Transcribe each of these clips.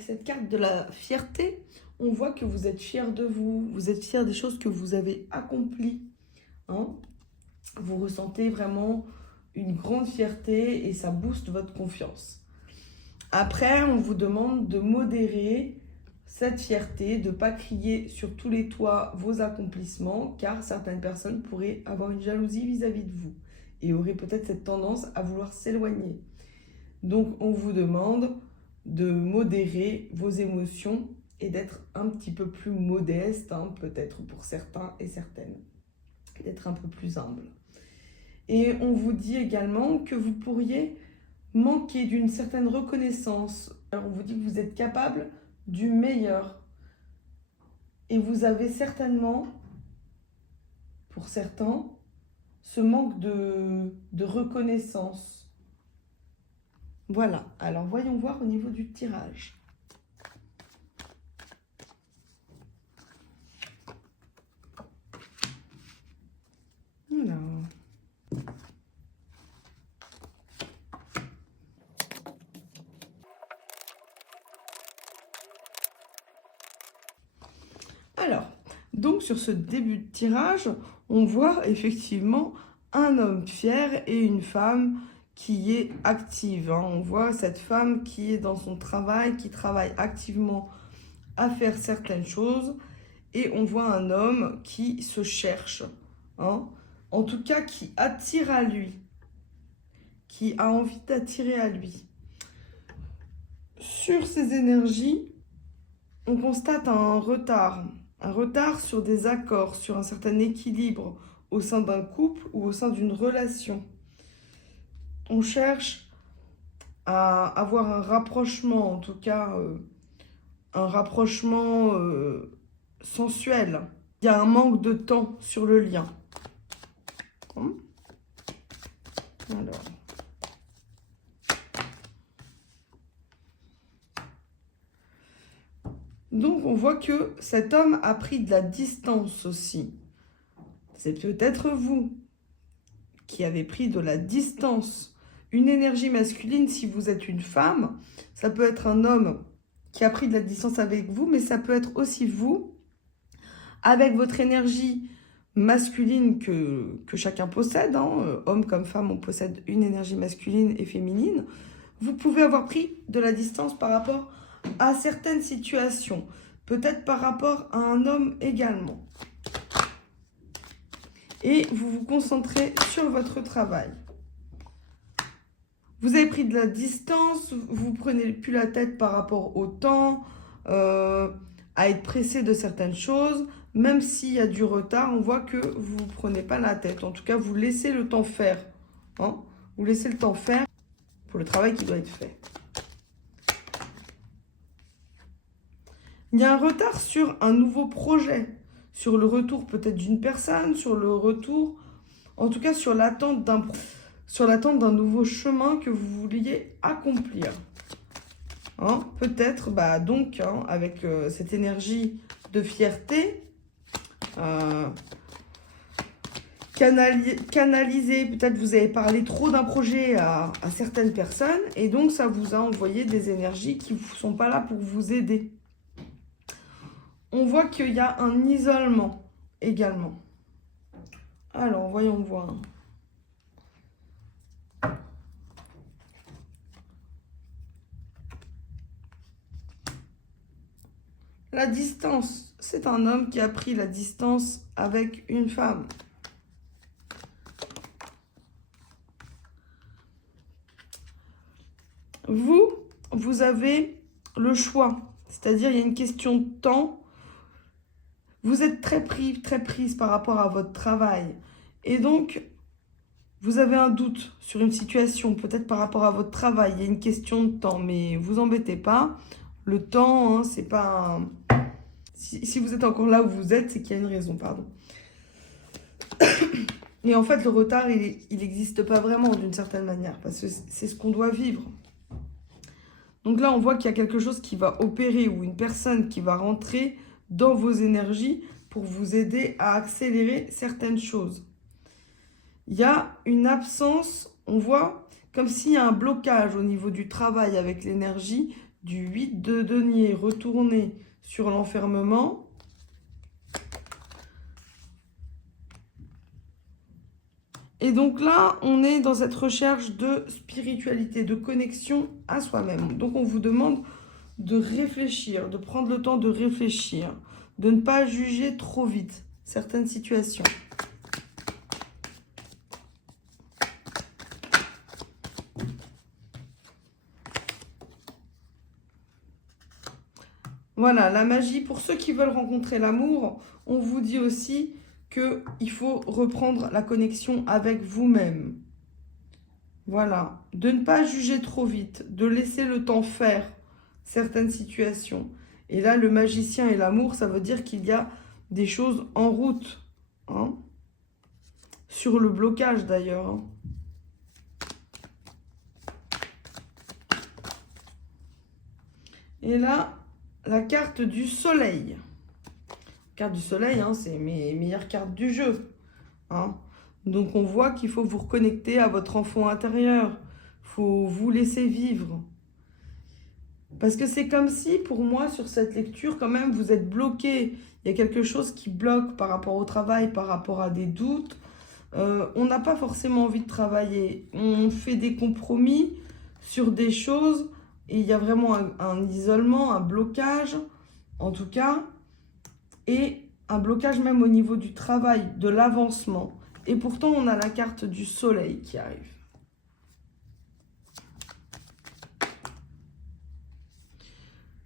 cette carte de la fierté, on voit que vous êtes fier de vous, vous êtes fier des choses que vous avez accomplies. Hein. Vous ressentez vraiment une grande fierté et ça booste votre confiance. Après, on vous demande de modérer cette fierté, de ne pas crier sur tous les toits vos accomplissements, car certaines personnes pourraient avoir une jalousie vis-à-vis de vous et auraient peut-être cette tendance à vouloir s'éloigner. Donc, on vous demande de modérer vos émotions et d'être un petit peu plus modeste, hein, peut-être pour certains et certaines, d'être un peu plus humble. Et on vous dit également que vous pourriez manquer d'une certaine reconnaissance. Alors, on vous dit que vous êtes capable du meilleur. Et vous avez certainement, pour certains, ce manque de reconnaissance. Voilà, alors voyons voir au niveau du tirage. Alors, donc sur ce début de tirage, on voit effectivement un homme fier et une femme qui est active. Hein. On voit cette femme qui est dans son travail, qui travaille activement à faire certaines choses. Et on voit un homme qui se cherche. Hein. En tout cas, qui attire à lui. Qui a envie d'attirer à lui. Sur ces énergies, on constate un retard. Un retard sur des accords, sur un certain équilibre au sein d'un couple ou au sein d'une relation. On cherche à avoir un rapprochement, en tout cas un rapprochement sensuel. Il y a un manque de temps sur le lien. Alors. Donc, on voit que cet homme a pris de la distance aussi. C'est peut-être vous qui avez pris de la distance. Une énergie masculine, si vous êtes une femme, ça peut être un homme qui a pris de la distance avec vous, mais ça peut être aussi vous, avec votre énergie masculine que chacun possède, hein, homme comme femme, on possède une énergie masculine et féminine. Vous pouvez avoir pris de la distance par rapport à certaines situations, peut-être par rapport à un homme également. Et vous vous concentrez sur votre travail. Vous avez pris de la distance, vous ne prenez plus la tête par rapport au temps, à être pressé de certaines choses. Même s'il y a du retard, on voit que vous ne prenez pas la tête. En tout cas, vous laissez le temps faire. Hein, vous laissez le temps faire pour le travail qui doit être fait. Il y a un retard sur un nouveau projet, sur le retour peut-être d'une personne, sur le retour, en tout cas sur l'attente d'un nouveau chemin que vous vouliez accomplir. Hein, peut-être, donc, hein, avec cette énergie de fierté, canaliser, peut-être vous avez parlé trop d'un projet à certaines personnes, et donc ça vous a envoyé des énergies qui ne sont pas là pour vous aider. On voit qu'il y a un isolement également. Alors, voyons voir. La distance, c'est un homme qui a pris la distance avec une femme. Vous avez le choix, c'est-à-dire il y a une question de temps. Vous êtes très prise par rapport à votre travail. Et donc, vous avez un doute sur une situation, peut-être par rapport à votre travail. Il y a une question de temps, mais vous embêtez pas. Le temps, hein, c'est pas... Si vous êtes encore là où vous êtes, c'est qu'il y a une raison, pardon. Et en fait, le retard, il n'existe pas vraiment d'une certaine manière, parce que c'est ce qu'on doit vivre. Donc là, on voit qu'il y a quelque chose qui va opérer ou une personne qui va rentrer dans vos énergies pour vous aider à accélérer certaines choses. Il y a une absence, on voit comme s'il y a un blocage au niveau du travail avec l'énergie du 8 de denier retourné sur l'enfermement. Et donc là, on est dans cette recherche de spiritualité, de connexion à soi-même. Donc on vous demande de réfléchir, de prendre le temps de réfléchir, de ne pas juger trop vite certaines situations. Voilà, la magie, pour ceux qui veulent rencontrer l'amour, on vous dit aussi qu'il faut reprendre la connexion avec vous-même. Voilà, de ne pas juger trop vite, de laisser le temps faire certaines situations. Et là, le magicien et l'amour, ça veut dire qu'il y a des choses en route. Hein, sur le blocage d'ailleurs. Hein. Et là, la carte du soleil. Carte du soleil, hein, c'est mes meilleures cartes du jeu. Hein. Donc on voit qu'il faut vous reconnecter à votre enfant intérieur. Il faut vous laisser vivre. Parce que c'est comme si, pour moi, sur cette lecture, quand même, vous êtes bloqué. Il y a quelque chose qui bloque par rapport au travail, par rapport à des doutes. On n'a pas forcément envie de travailler. On fait des compromis sur des choses et il y a vraiment un isolement, un blocage, en tout cas, et un blocage même au niveau du travail, de l'avancement. Et pourtant, on a la carte du soleil qui arrive.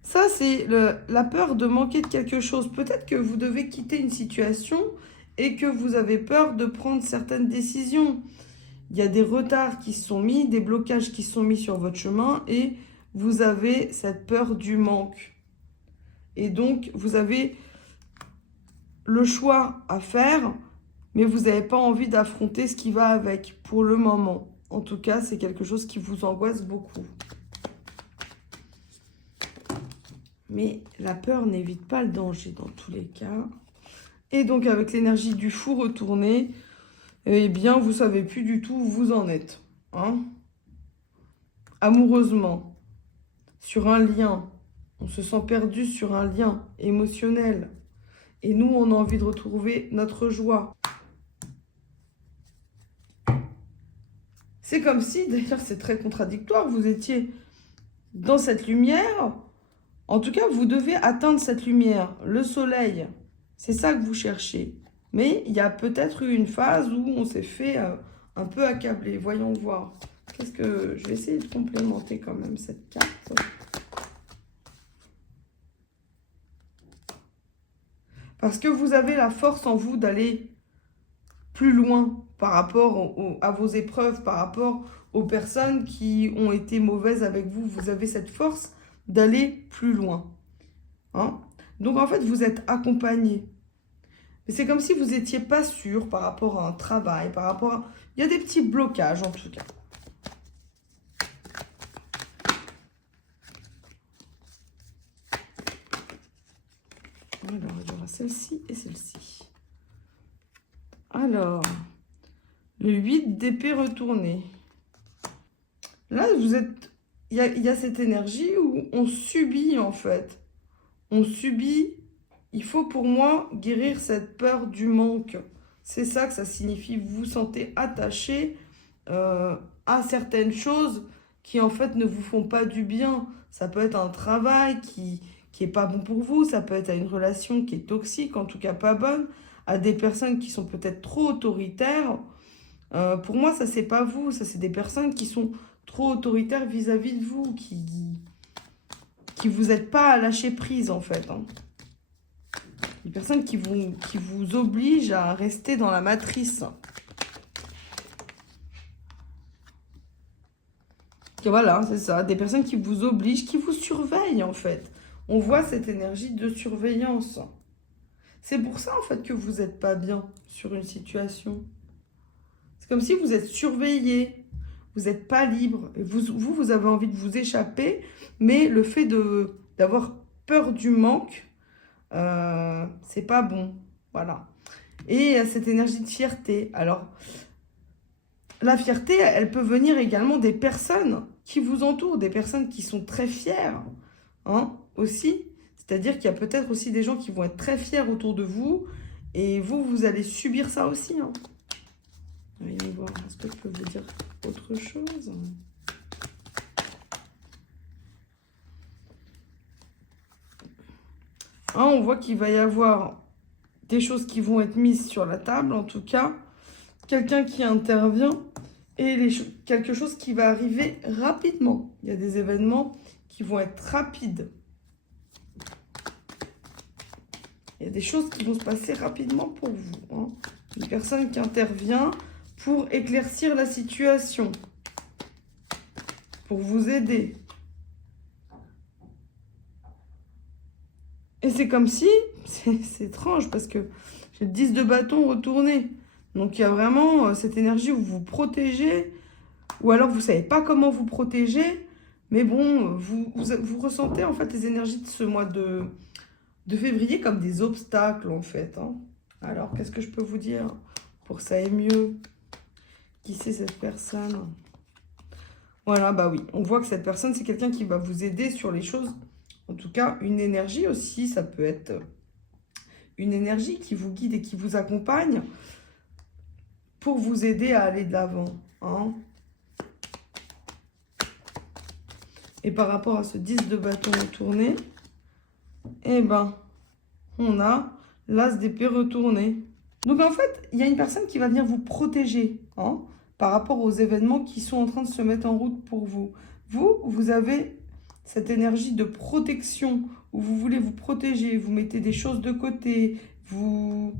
Ça, c'est la peur de manquer de quelque chose. Peut-être que vous devez quitter une situation et que vous avez peur de prendre certaines décisions. Il y a des retards qui se sont mis, des blocages qui se sont mis sur votre chemin et vous avez cette peur du manque. Et donc, vous avez le choix à faire, mais vous n'avez pas envie d'affronter ce qui va avec pour le moment. En tout cas, c'est quelque chose qui vous angoisse beaucoup. Mais la peur n'évite pas le danger dans tous les cas. Et donc, avec l'énergie du fou retourné, eh bien, vous ne savez plus du tout où vous en êtes. Hein, amoureusement, sur un lien. On se sent perdu sur un lien émotionnel. Et nous, on a envie de retrouver notre joie. C'est comme si, d'ailleurs, c'est très contradictoire, vous étiez dans cette lumière. En tout cas, vous devez atteindre cette lumière, le soleil. C'est ça que vous cherchez. Mais il y a peut-être eu une phase où on s'est fait un peu accabler. Voyons voir. Qu'est-ce que je vais essayer de complémenter quand même cette carte. Parce que vous avez la force en vous d'aller plus loin par rapport à vos épreuves, par rapport aux personnes qui ont été mauvaises avec vous. Vous avez cette force d'aller plus loin. Hein? Donc, en fait, vous êtes accompagné. Mais c'est comme si vous n'étiez pas sûr par rapport à un travail, par rapport à... Il y a des petits blocages, en tout cas. Alors, il y aura celle-ci et celle-ci. Alors, le 8 d'épée retourné. Là, vous êtes... Il y a cette énergie où on subit, en fait. On subit. Il faut, pour moi, guérir cette peur du manque. C'est ça que ça signifie. Vous vous sentez attaché à certaines choses qui, en fait, ne vous font pas du bien. Ça peut être un travail qui est pas bon pour vous. Ça peut être à une relation qui est toxique, en tout cas pas bonne. À des personnes qui sont peut-être trop autoritaires. Pour moi, ça, c'est pas vous. Ça, c'est des personnes qui sont trop autoritaires vis-à-vis de vous, qui vous aident pas à lâcher prise, en fait. Hein. Des personnes qui vous obligent à rester dans la matrice. Et voilà, c'est ça. Des personnes qui vous obligent, qui vous surveillent, en fait. On voit cette énergie de surveillance. C'est pour ça, en fait, que vous n'êtes pas bien sur une situation. C'est comme si vous êtes surveillé. Vous n'êtes pas libre. Vous avez envie de vous échapper, mais le fait d'avoir peur du manque, c'est pas bon. Voilà. Et il y a cette énergie de fierté. Alors, la fierté, elle peut venir également des personnes qui vous entourent, des personnes qui sont très fières hein, aussi. C'est-à-dire qu'il y a peut-être aussi des gens qui vont être très fiers autour de vous. Et vous, vous allez subir ça aussi. Hein. Voyons voir, est-ce que je peux vous dire autre chose? Hein, on voit qu'il va y avoir des choses qui vont être mises sur la table, en tout cas. Quelqu'un qui intervient et quelque chose qui va arriver rapidement. Il y a des événements qui vont être rapides. Il y a des choses qui vont se passer rapidement pour vous. Hein. Une personne qui intervient pour éclaircir la situation, pour vous aider. Et c'est comme si, c'est étrange parce que j'ai le 10 de bâton retourné. Donc il y a vraiment cette énergie où vous vous protégez, ou alors vous ne savez pas comment vous protéger, mais bon, vous ressentez en fait les énergies de ce mois de février comme des obstacles en fait. Hein. Alors qu'est-ce que je peux vous dire pour que ça aille mieux? Qui c'est cette personne? Voilà, bah oui, on voit que cette personne c'est quelqu'un qui va vous aider sur les choses. En tout cas, une énergie aussi, ça peut être une énergie qui vous guide et qui vous accompagne pour vous aider à aller de l'avant. Hein. Et par rapport à ce 10 de bâton retourné, eh ben, on a l'as d'épée retourné. Donc en fait, il y a une personne qui va venir vous protéger hein, par rapport aux événements qui sont en train de se mettre en route pour vous. Vous avez cette énergie de protection où vous voulez vous protéger, vous mettez des choses de côté, vous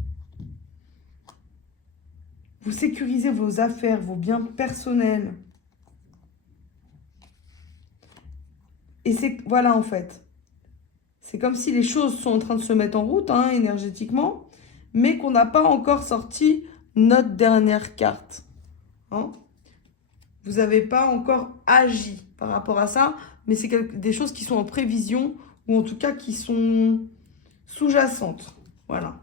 sécurisez vos affaires, vos biens personnels. Et c'est, voilà en fait, c'est comme si les choses sont en train de se mettre en route hein, énergétiquement, mais qu'on n'a pas encore sorti notre dernière carte. Hein. Vous n'avez pas encore agi par rapport à ça, mais c'est des choses qui sont en prévision, ou en tout cas qui sont sous-jacentes. Voilà.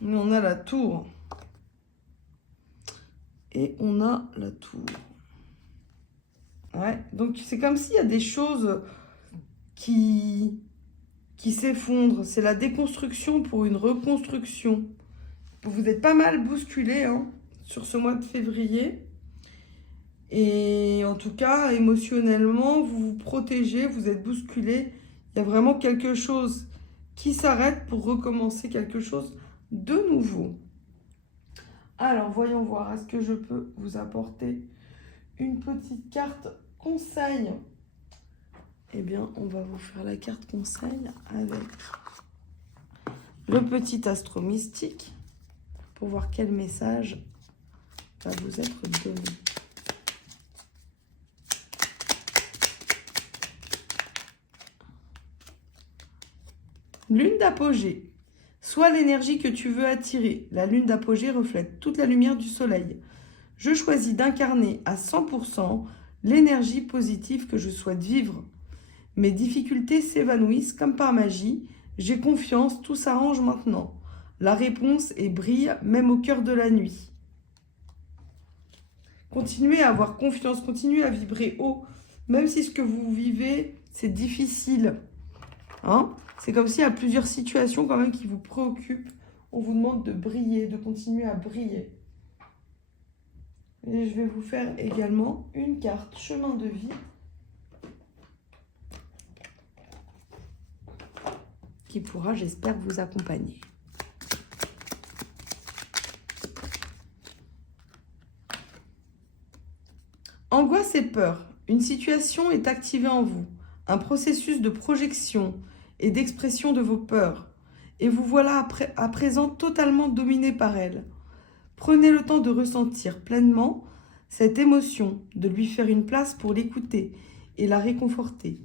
Mais on a la tour. Et on a la tour. Ouais, donc c'est comme s'il y a des choses qui s'effondrent. C'est la déconstruction pour une reconstruction. Vous êtes pas mal bousculé hein, sur ce mois de février. Et en tout cas, émotionnellement, vous vous protégez, vous êtes bousculé. Il y a vraiment quelque chose qui s'arrête pour recommencer quelque chose de nouveau. Alors, voyons voir, est-ce que je peux vous apporter une petite carte conseil? Eh bien, on va vous faire la carte conseil avec le petit astro mystique pour voir quel message va vous être donné. Lune d'apogée. Sois l'énergie que tu veux attirer. La lune d'apogée reflète toute la lumière du soleil. Je choisis d'incarner à 100% l'énergie positive que je souhaite vivre. Mes difficultés s'évanouissent comme par magie. J'ai confiance, tout s'arrange maintenant. La réponse est brille même au cœur de la nuit. Continuez à avoir confiance, continuez à vibrer haut. Même si ce que vous vivez, c'est difficile. Hein? C'est comme s'il y a plusieurs situations quand même qui vous préoccupent. On vous demande de briller, de continuer à briller. Et je vais vous faire également une carte chemin de vie qui pourra, j'espère, vous accompagner. Angoisse et peur. Une situation est activée en vous. Un processus de projection et d'expression de vos peurs. Et vous voilà à présent totalement dominé par elle. Prenez le temps de ressentir pleinement cette émotion, de lui faire une place pour l'écouter et la réconforter.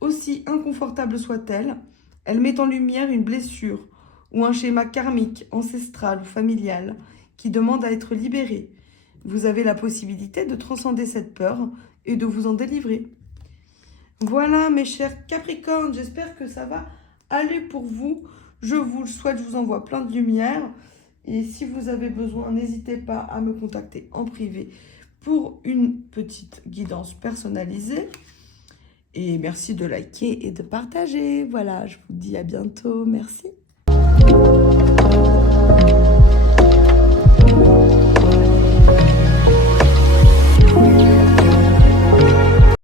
Aussi inconfortable soit-elle, elle met en lumière une blessure ou un schéma karmique, ancestral ou familial qui demande à être libéré. Vous avez la possibilité de transcender cette peur et de vous en délivrer. Voilà, mes chers Capricornes, j'espère que ça va aller pour vous. Je vous le souhaite, je vous envoie plein de lumière. Et si vous avez besoin, n'hésitez pas à me contacter en privé pour une petite guidance personnalisée. Et merci de liker et de partager. Voilà, je vous dis à bientôt. Merci.